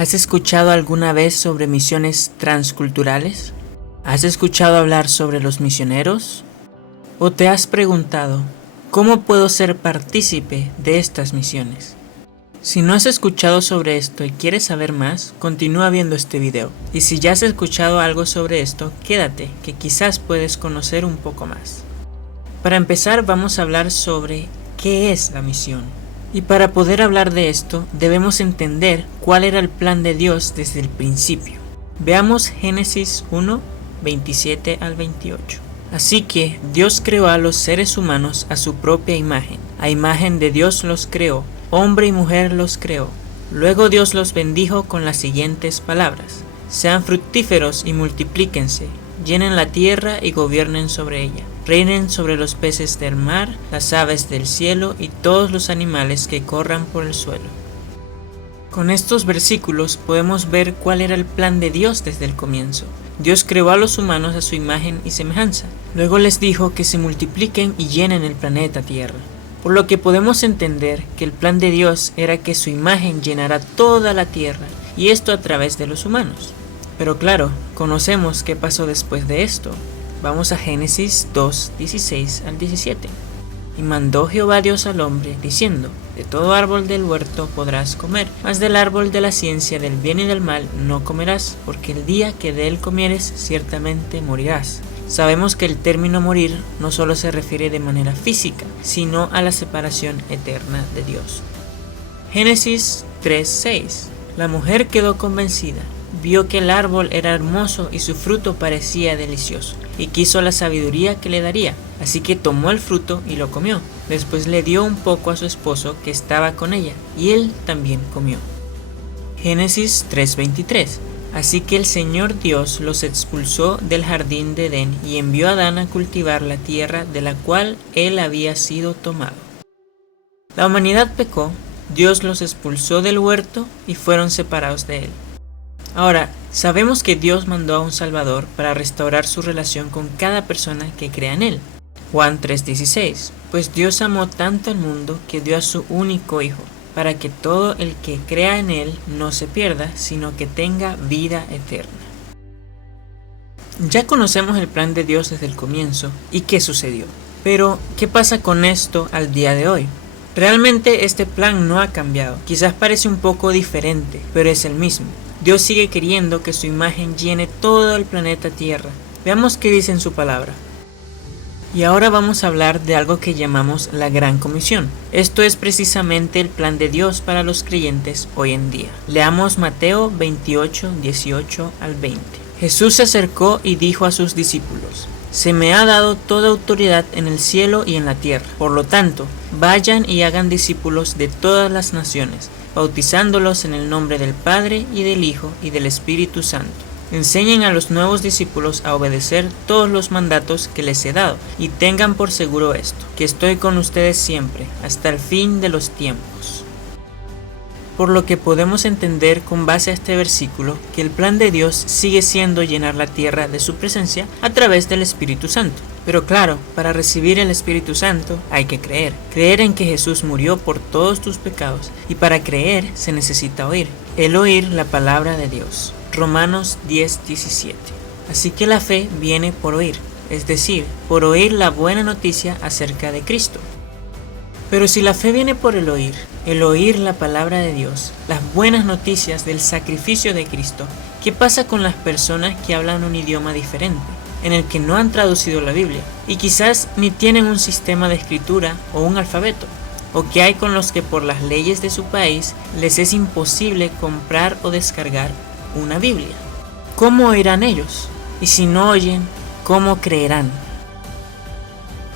¿Has escuchado alguna vez sobre misiones transculturales? ¿Has escuchado hablar sobre los misioneros? ¿O te has preguntado, ¿cómo puedo ser partícipe de estas misiones? Si no has escuchado sobre esto y quieres saber más, continúa viendo este video. Y si ya has escuchado algo sobre esto, quédate, que quizás puedes conocer un poco más. Para empezar, vamos a hablar sobre qué es la misión. Y para poder hablar de esto, debemos entender cuál era el plan de Dios desde el principio. Veamos Génesis 1, 27 al 28. Así que Dios creó a los seres humanos a su propia imagen. A imagen de Dios los creó, hombre y mujer los creó. Luego Dios los bendijo con las siguientes palabras: sean fructíferos y multiplíquense, llenen la tierra y gobiernen sobre ella. Reinen sobre los peces del mar, las aves del cielo y todos los animales que corran por el suelo. Con estos versículos podemos ver cuál era el plan de Dios desde el comienzo. Dios creó a los humanos a su imagen y semejanza. Luego les dijo que se multipliquen y llenen el planeta Tierra. Por lo que podemos entender que el plan de Dios era que su imagen llenara toda la tierra, y esto a través de los humanos. Pero claro, conocemos qué pasó después de esto. Vamos a Génesis 2, 16 al 17. Y mandó Jehová Dios al hombre, diciendo: de todo árbol del huerto podrás comer, mas del árbol de la ciencia del bien y del mal no comerás, porque el día que de él comieres ciertamente morirás. Sabemos que el término morir no solo se refiere de manera física, sino a la separación eterna de Dios. Génesis 3, 6. La mujer quedó convencida. Vio que el árbol era hermoso y su fruto parecía delicioso, y quiso la sabiduría que le daría. Así que tomó el fruto y lo comió. Después le dio un poco a su esposo que estaba con ella, y él también comió. Génesis 3:23. Así que el Señor Dios los expulsó del jardín de Edén y envió a Adán a cultivar la tierra de la cual él había sido tomado. La humanidad pecó, Dios los expulsó del huerto y fueron separados de él. Ahora, sabemos que Dios mandó a un Salvador para restaurar su relación con cada persona que crea en él. Juan 3:16. Pues Dios amó tanto al mundo que dio a su único Hijo, para que todo el que crea en él no se pierda, sino que tenga vida eterna. Ya conocemos el plan de Dios desde el comienzo y qué sucedió. Pero, ¿qué pasa con esto al día de hoy? Realmente este plan no ha cambiado. Quizás parece un poco diferente, pero es el mismo. Dios sigue queriendo que su imagen llene todo el planeta Tierra. Veamos qué dice en su palabra. Y ahora vamos a hablar de algo que llamamos la Gran Comisión. Esto es precisamente el plan de Dios para los creyentes hoy en día. Leamos Mateo 28, 18 al 20. Jesús se acercó y dijo a sus discípulos: se me ha dado toda autoridad en el cielo y en la tierra. Por lo tanto, vayan y hagan discípulos de todas las naciones, bautizándolos en el nombre del Padre y del Hijo y del Espíritu Santo. Enseñen a los nuevos discípulos a obedecer todos los mandatos que les he dado, y tengan por seguro esto, que estoy con ustedes siempre, hasta el fin de los tiempos. Por lo que podemos entender con base a este versículo que el plan de Dios sigue siendo llenar la tierra de su presencia a través del Espíritu Santo. Pero claro, para recibir el Espíritu Santo hay que creer. Creer en que Jesús murió por todos tus pecados, y para creer se necesita oír. El oír la palabra de Dios. Romanos 10:17. Así que la fe viene por oír, es decir, por oír la buena noticia acerca de Cristo. Pero si la fe viene por el oír la palabra de Dios, las buenas noticias del sacrificio de Cristo, ¿qué pasa con las personas que hablan un idioma diferente, en el que no han traducido la Biblia, y quizás ni tienen un sistema de escritura o un alfabeto? ¿O qué hay con los que por las leyes de su país les es imposible comprar o descargar una Biblia? ¿Cómo oirán ellos? Y si no oyen, ¿cómo creerán?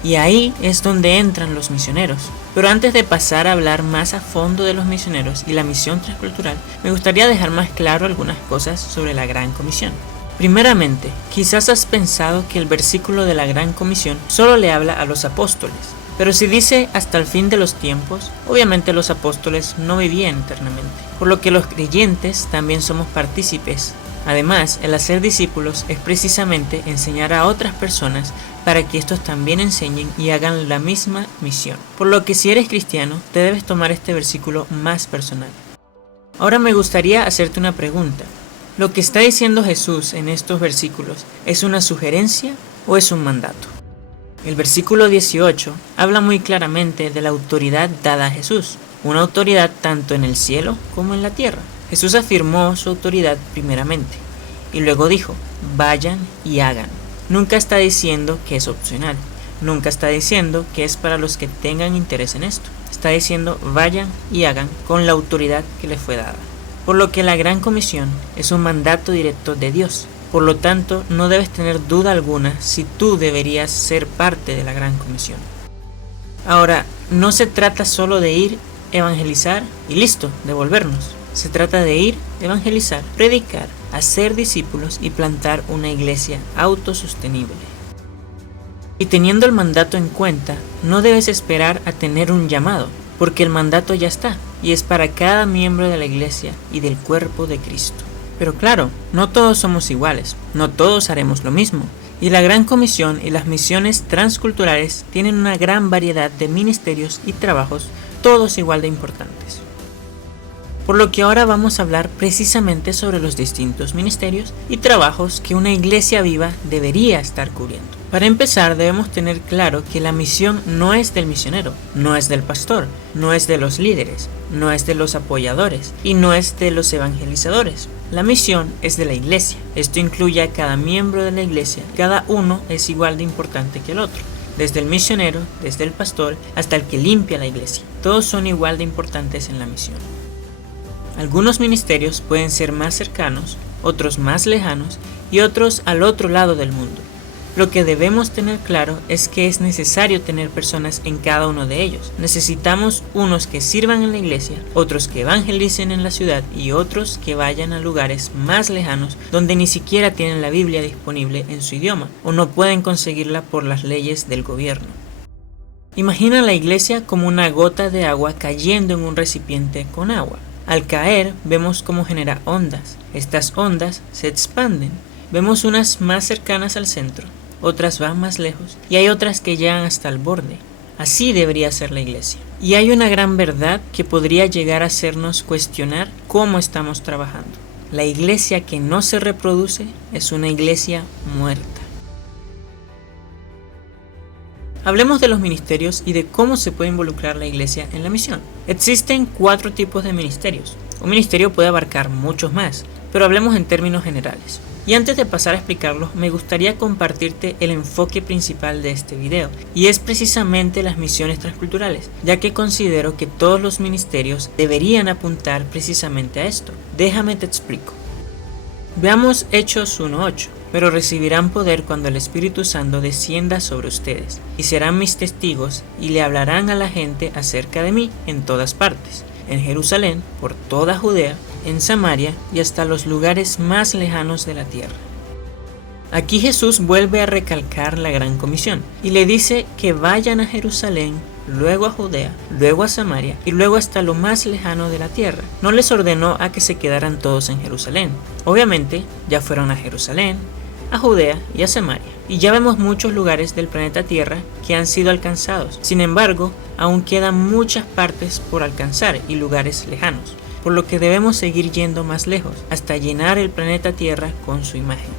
Y ahí es donde entran los misioneros. Pero antes de pasar a hablar más a fondo de los misioneros y la misión transcultural, me gustaría dejar más claro algunas cosas sobre la Gran Comisión. Primeramente, quizás has pensado que el versículo de la Gran Comisión solo le habla a los apóstoles. Pero si dice hasta el fin de los tiempos, obviamente los apóstoles no vivían eternamente, por lo que los creyentes también somos partícipes. Además, el hacer discípulos es precisamente enseñar a otras personas para que estos también enseñen y hagan la misma misión. Por lo que si eres cristiano, te debes tomar este versículo más personal. Ahora me gustaría hacerte una pregunta. ¿Lo que está diciendo Jesús en estos versículos es una sugerencia o es un mandato? El versículo 18 habla muy claramente de la autoridad dada a Jesús, una autoridad tanto en el cielo como en la tierra. Jesús afirmó su autoridad primeramente y luego dijo, vayan y hagan. Nunca está diciendo que es opcional, nunca está diciendo que es para los que tengan interés en esto. Está diciendo vayan y hagan con la autoridad que les fue dada. Por lo que la Gran Comisión es un mandato directo de Dios. Por lo tanto, no debes tener duda alguna si tú deberías ser parte de la Gran Comisión. Ahora, no se trata solo de ir, evangelizar y listo, devolvernos. Se trata de ir, evangelizar, predicar, hacer discípulos y plantar una iglesia autosostenible. Y teniendo el mandato en cuenta, no debes esperar a tener un llamado, porque el mandato ya está, y es para cada miembro de la iglesia y del cuerpo de Cristo. Pero claro, no todos somos iguales, no todos haremos lo mismo, y la Gran Comisión y las misiones transculturales tienen una gran variedad de ministerios y trabajos, todos igual de importantes. Por lo que ahora vamos a hablar precisamente sobre los distintos ministerios y trabajos que una iglesia viva debería estar cubriendo. Para empezar, debemos tener claro que la misión no es del misionero, no es del pastor, no es de los líderes, no es de los apoyadores y no es de los evangelizadores. La misión es de la iglesia. Esto incluye a cada miembro de la iglesia. Cada uno es igual de importante que el otro. Desde el misionero, desde el pastor, hasta el que limpia la iglesia. Todos son igual de importantes en la misión. Algunos ministerios pueden ser más cercanos, otros más lejanos y otros al otro lado del mundo. Lo que debemos tener claro es que es necesario tener personas en cada uno de ellos. Necesitamos unos que sirvan en la iglesia, otros que evangelicen en la ciudad y otros que vayan a lugares más lejanos donde ni siquiera tienen la Biblia disponible en su idioma o no pueden conseguirla por las leyes del gobierno. Imagina la iglesia como una gota de agua cayendo en un recipiente con agua. Al caer, vemos cómo genera ondas. Estas ondas se expanden. Vemos unas más cercanas al centro, otras van más lejos y hay otras que llegan hasta el borde. Así debería ser la iglesia. Y hay una gran verdad que podría llegar a hacernos cuestionar cómo estamos trabajando. La iglesia que no se reproduce es una iglesia muerta. Hablemos de los ministerios y de cómo se puede involucrar la iglesia en la misión. Existen 4 tipos de ministerios. Un ministerio puede abarcar muchos más, pero hablemos en términos generales. Y antes de pasar a explicarlos, me gustaría compartirte el enfoque principal de este video, y es precisamente las misiones transculturales, ya que considero que todos los ministerios deberían apuntar precisamente a esto. Déjame te explico. Veamos Hechos 1:8. Pero recibirán poder cuando el Espíritu Santo descienda sobre ustedes, y serán mis testigos, y le hablarán a la gente acerca de mí en todas partes, en Jerusalén, por toda Judea, en Samaria y hasta los lugares más lejanos de la tierra. Aquí Jesús vuelve a recalcar la Gran Comisión, y le dice que vayan a Jerusalén, luego a Judea, luego a Samaria y luego hasta lo más lejano de la tierra. No les ordenó a que se quedaran todos en Jerusalén. Obviamente, ya fueron a Jerusalén, a Judea y a Samaria, y ya vemos muchos lugares del planeta Tierra que han sido alcanzados. Sin embargo, aún quedan muchas partes por alcanzar y lugares lejanos, por lo que debemos seguir yendo más lejos, hasta llenar el planeta Tierra con su imagen.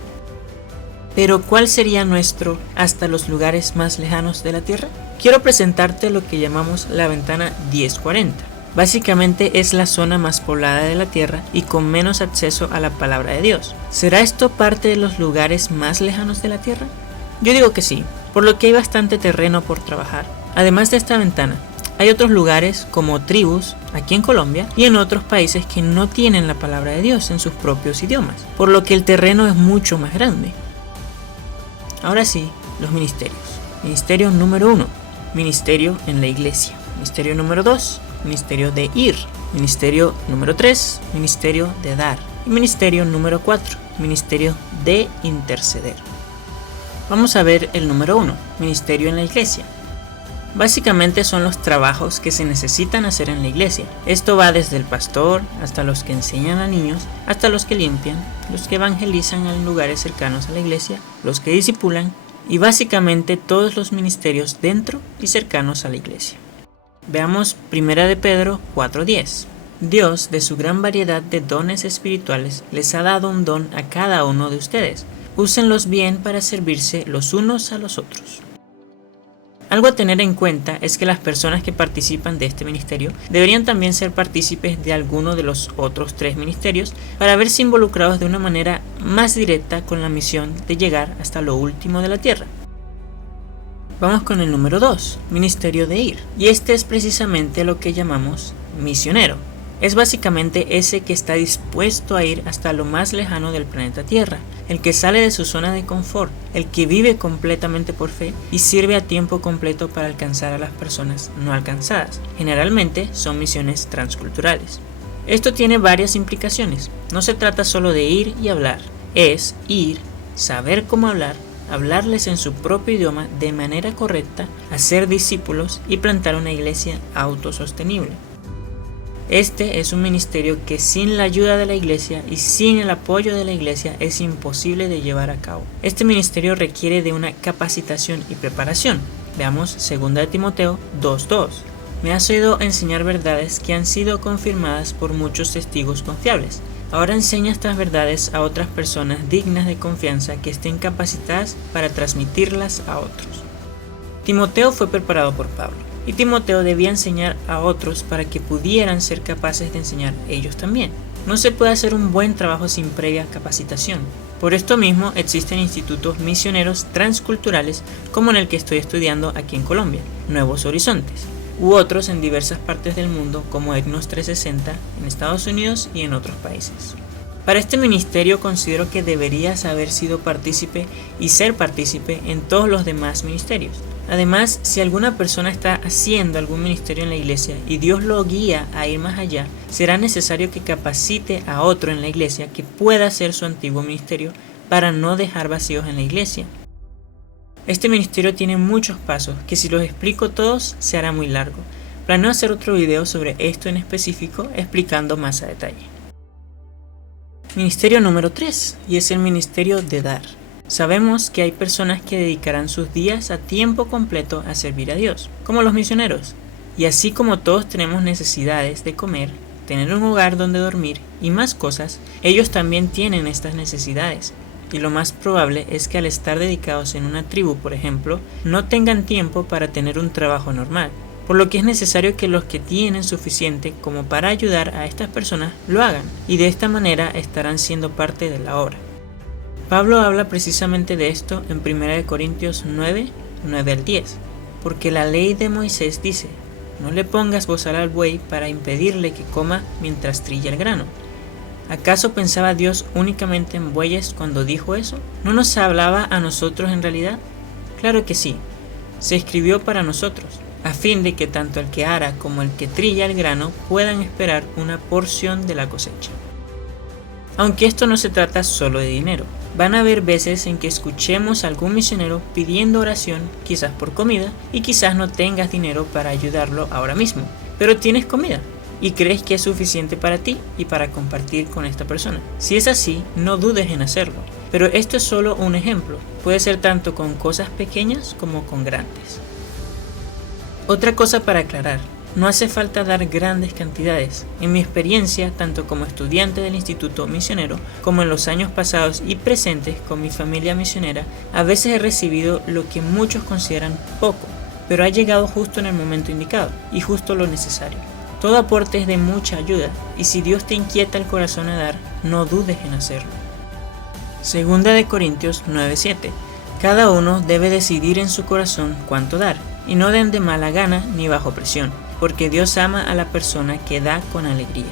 Pero ¿cuál sería nuestro hasta los lugares más lejanos de la Tierra? Quiero presentarte lo que llamamos la ventana 1040. Básicamente es la zona más poblada de la Tierra y con menos acceso a la palabra de Dios. ¿Será esto parte de los lugares más lejanos de la Tierra? Yo digo que sí, por lo que hay bastante terreno por trabajar. Además de esta ventana, hay otros lugares como tribus aquí en Colombia y en otros países que no tienen la palabra de Dios en sus propios idiomas, por lo que el terreno es mucho más grande. Ahora sí, los ministerios. Ministerio número 1, ministerio en la iglesia. Ministerio número 2, ministerio de ir. Ministerio número 3, ministerio de dar. Y ministerio número 4, ministerio de interceder. Vamos a ver el número 1, ministerio en la iglesia. Básicamente son los trabajos que se necesitan hacer en la iglesia. Esto va desde el pastor hasta los que enseñan a niños, hasta los que limpian, los que evangelizan en lugares cercanos a la iglesia, los que discipulan y básicamente todos los ministerios dentro y cercanos a la iglesia. Veamos 1 de Pedro 4:10. Dios, de su gran variedad de dones espirituales, les ha dado un don a cada uno de ustedes. Úsenlos bien para servirse los unos a los otros. Algo a tener en cuenta es que las personas que participan de este ministerio deberían también ser partícipes de alguno de los otros 3 ministerios para verse involucrados de una manera más directa con la misión de llegar hasta lo último de la tierra. Vamos con el número 2, ministerio de ir. Y este es precisamente lo que llamamos misionero. Es básicamente ese que está dispuesto a ir hasta lo más lejano del planeta Tierra, el que sale de su zona de confort, el que vive completamente por fe y sirve a tiempo completo para alcanzar a las personas no alcanzadas. Generalmente son misiones transculturales. Esto tiene varias implicaciones. No se trata solo de ir y hablar, es ir, saber cómo hablar, hablarles en su propio idioma de manera correcta, hacer discípulos y plantar una iglesia autosostenible. Este es un ministerio que sin la ayuda de la iglesia y sin el apoyo de la iglesia es imposible de llevar a cabo. Este ministerio requiere de una capacitación y preparación. Veamos 2 Timoteo 2:2. Me has oído enseñar verdades que han sido confirmadas por muchos testigos confiables. Ahora enseña estas verdades a otras personas dignas de confianza que estén capacitadas para transmitirlas a otros. Timoteo fue preparado por Pablo. Y Timoteo debía enseñar a otros para que pudieran ser capaces de enseñar ellos también. No se puede hacer un buen trabajo sin previa capacitación. Por esto mismo existen institutos misioneros transculturales como en el que estoy estudiando aquí en Colombia, Nuevos Horizontes, u otros en diversas partes del mundo como EGNOS 360 en Estados Unidos y en otros países. Para este ministerio considero que deberías haber sido partícipe y ser partícipe en todos los demás ministerios. Además, si alguna persona está haciendo algún ministerio en la iglesia y Dios lo guía a ir más allá, será necesario que capacite a otro en la iglesia que pueda hacer su antiguo ministerio para no dejar vacíos en la iglesia. Este ministerio tiene muchos pasos que si los explico todos se hará muy largo. Planeo hacer otro video sobre esto en específico explicando más a detalle. Ministerio número 3 y es el ministerio de dar. Sabemos que hay personas que dedicarán sus días a tiempo completo a servir a Dios, como los misioneros. Y así como todos tenemos necesidades de comer, tener un hogar donde dormir y más cosas, ellos también tienen estas necesidades. Y lo más probable es que al estar dedicados en una tribu, por ejemplo, no tengan tiempo para tener un trabajo normal, por lo que es necesario que los que tienen suficiente como para ayudar a estas personas lo hagan, y de esta manera estarán siendo parte de la obra. Pablo habla precisamente de esto en 1 Corintios 9, 9 al 10, porque la ley de Moisés dice, no le pongas bozal al buey para impedirle que coma mientras trilla el grano. ¿Acaso pensaba Dios únicamente en bueyes cuando dijo eso? ¿No nos hablaba a nosotros en realidad? Claro que sí, se escribió para nosotros, a fin de que tanto el que ara como el que trilla el grano puedan esperar una porción de la cosecha. Aunque esto no se trata solo de dinero, van a haber veces en que escuchemos a algún misionero pidiendo oración, quizás por comida, y quizás no tengas dinero para ayudarlo ahora mismo, pero tienes comida y crees que es suficiente para ti y para compartir con esta persona. Si es así, no dudes en hacerlo, pero esto es solo un ejemplo, puede ser tanto con cosas pequeñas como con grandes. Otra cosa para aclarar, no hace falta dar grandes cantidades. En mi experiencia, tanto como estudiante del Instituto Misionero, como en los años pasados y presentes con mi familia misionera, a veces he recibido lo que muchos consideran poco, pero ha llegado justo en el momento indicado y justo lo necesario. Todo aporte es de mucha ayuda, y si Dios te inquieta el corazón a dar, no dudes en hacerlo. 2 Corintios 9:7. Cada uno debe decidir en su corazón cuánto dar, y no den de mala gana ni bajo presión, porque Dios ama a la persona que da con alegría.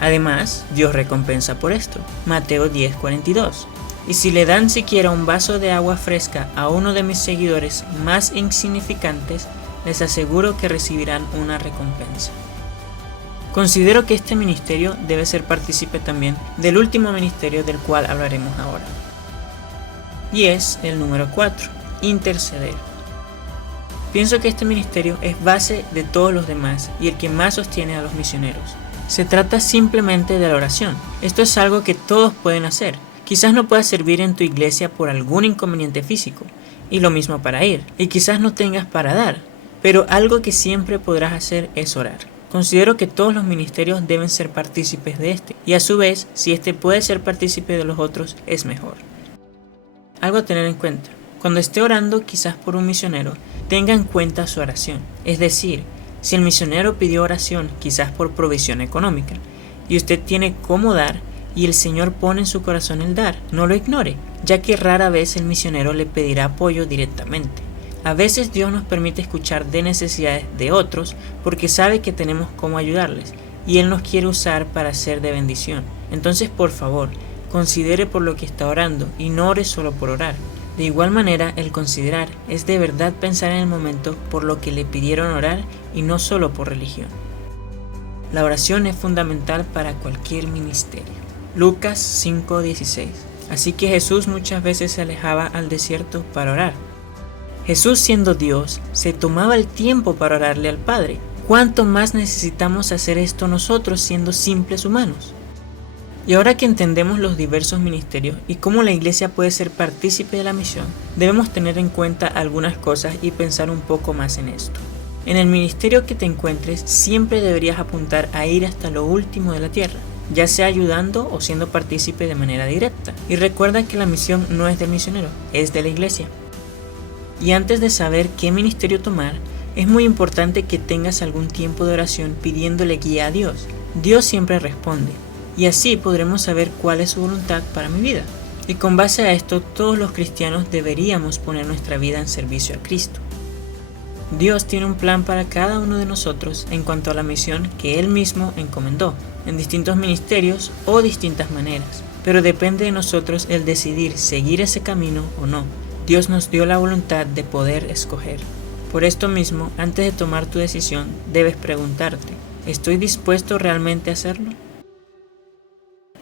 Además, Dios recompensa por esto. Mateo 10:42. Y si le dan siquiera un vaso de agua fresca a uno de mis seguidores más insignificantes, les aseguro que recibirán una recompensa. Considero que este ministerio debe ser partícipe también del último ministerio del cual hablaremos ahora. Y es el número 4, interceder. Pienso que este ministerio es base de todos los demás y el que más sostiene a los misioneros. Se trata simplemente de la oración. Esto es algo que todos pueden hacer. Quizás no puedas servir en tu iglesia por algún inconveniente físico, y lo mismo para ir, y quizás no tengas para dar, pero algo que siempre podrás hacer es orar. Considero que todos los ministerios deben ser partícipes de este, y a su vez, si este puede ser partícipe de los otros, es mejor. Algo a tener en cuenta: cuando esté orando quizás por un misionero, tenga en cuenta su oración. Es decir, si el misionero pidió oración quizás por provisión económica, y usted tiene cómo dar, y el Señor pone en su corazón el dar, no lo ignore, ya que rara vez el misionero le pedirá apoyo directamente. A veces Dios nos permite escuchar de necesidades de otros porque sabe que tenemos cómo ayudarles y Él nos quiere usar para ser de bendición. Entonces, por favor, considere por lo que está orando y no ore solo por orar. De igual manera, el considerar es de verdad pensar en el momento por lo que le pidieron orar y no solo por religión. La oración es fundamental para cualquier ministerio. Lucas 5:16. Así que Jesús muchas veces se alejaba al desierto para orar. Jesús, siendo Dios, se tomaba el tiempo para orarle al Padre. ¿Cuánto más necesitamos hacer esto nosotros siendo simples humanos? Y ahora que entendemos los diversos ministerios y cómo la iglesia puede ser partícipe de la misión, debemos tener en cuenta algunas cosas y pensar un poco más en esto. En el ministerio que te encuentres, siempre deberías apuntar a ir hasta lo último de la tierra, ya sea ayudando o siendo partícipe de manera directa. Y recuerda que la misión no es del misionero, es de la iglesia. Y antes de saber qué ministerio tomar, es muy importante que tengas algún tiempo de oración pidiéndole guía a Dios. Dios siempre responde, y así podremos saber cuál es su voluntad para mi vida. Y con base a esto, todos los cristianos deberíamos poner nuestra vida en servicio a Cristo. Dios tiene un plan para cada uno de nosotros en cuanto a la misión que Él mismo encomendó, en distintos ministerios o distintas maneras, pero depende de nosotros el decidir seguir ese camino o no. Dios nos dio la voluntad de poder escoger. Por esto mismo, antes de tomar tu decisión, debes preguntarte, ¿estoy dispuesto realmente a hacerlo?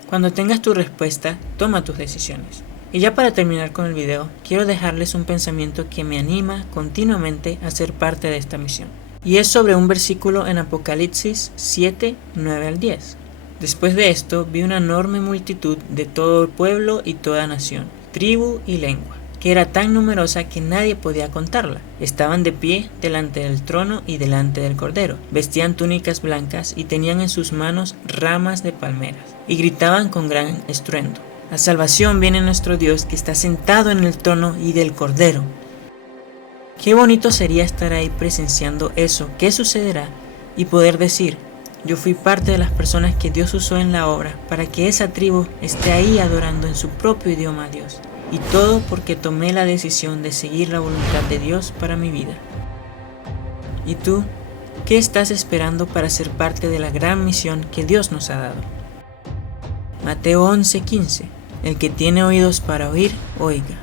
Cuando tengas tu respuesta, toma tus decisiones. Y ya para terminar con el video, quiero dejarles un pensamiento que me anima continuamente a ser parte de esta misión. Y es sobre un versículo en Apocalipsis 7, 9 al 10. Después de esto, vi una enorme multitud de todo el pueblo y toda nación, tribu y lengua, que era tan numerosa que nadie podía contarla. Estaban de pie delante del trono y delante del Cordero. Vestían túnicas blancas y tenían en sus manos ramas de palmeras. Y gritaban con gran estruendo: la salvación viene de nuestro Dios que está sentado en el trono y del Cordero. Qué bonito sería estar ahí presenciando eso que sucederá y poder decir: yo fui parte de las personas que Dios usó en la obra para que esa tribu esté ahí adorando en su propio idioma a Dios. Y todo porque tomé la decisión de seguir la voluntad de Dios para mi vida. ¿Y tú? ¿Qué estás esperando para ser parte de la gran misión que Dios nos ha dado? Mateo 11:15. El que tiene oídos para oír, oiga.